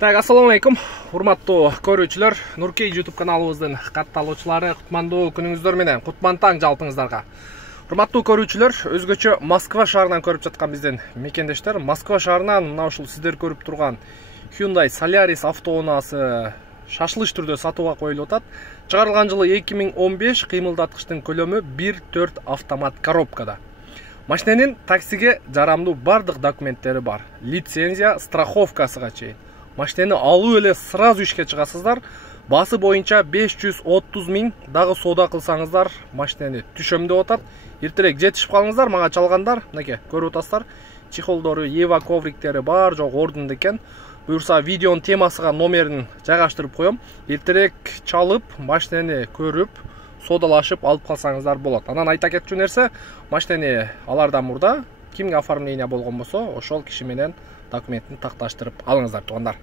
Так, ассаламу алейкум, урматтуу көрүүчүлөр. Нуркей YouTube каналыбыздын катталуучулары, кутмандуу күнүңүздөр менен, кутман таң жалпыңыздарга. Урматтуу көрүүчүлөр, өзгөчө Москва шаарынан көрүп жаткан биздин мекендештер, Москва шаарынан мына ушул сиздер көрүп турган Hyundai Solaris автоунаасы шашылыш түрдө сатууга коюлуп атат. Чыгарылган жылы 2015, кыймылдаткычтын көлөмү 1.4 автомат коробкада. Машиненин таксиге жарамдуу бардык документтери бар. Лицензия, страховкасыга чейин. Машинени алуу эле сразу ишке чыгасыздар. Басы боюнча 530 000 дагы соода кылсаңыздар, машинени түшөм деп атат. Эртерээк жетишип калыңыздар, мага чалгандар. Мынакей, көрүп атасыздар. Чехолдору, Ева ковриктери бар, жок ордунда экен. Буюрса видеонун темасыга номерин жайгаштырып коем. Эртерээк чалып, машинени көрүп, соодалашып алып калсаңыздар болот. Анан айта кетчү нерсе, машинени алардан мурда кимге оформление болгон болсо, ошол киши менен документин такташтырып алыңыздар, туугандар.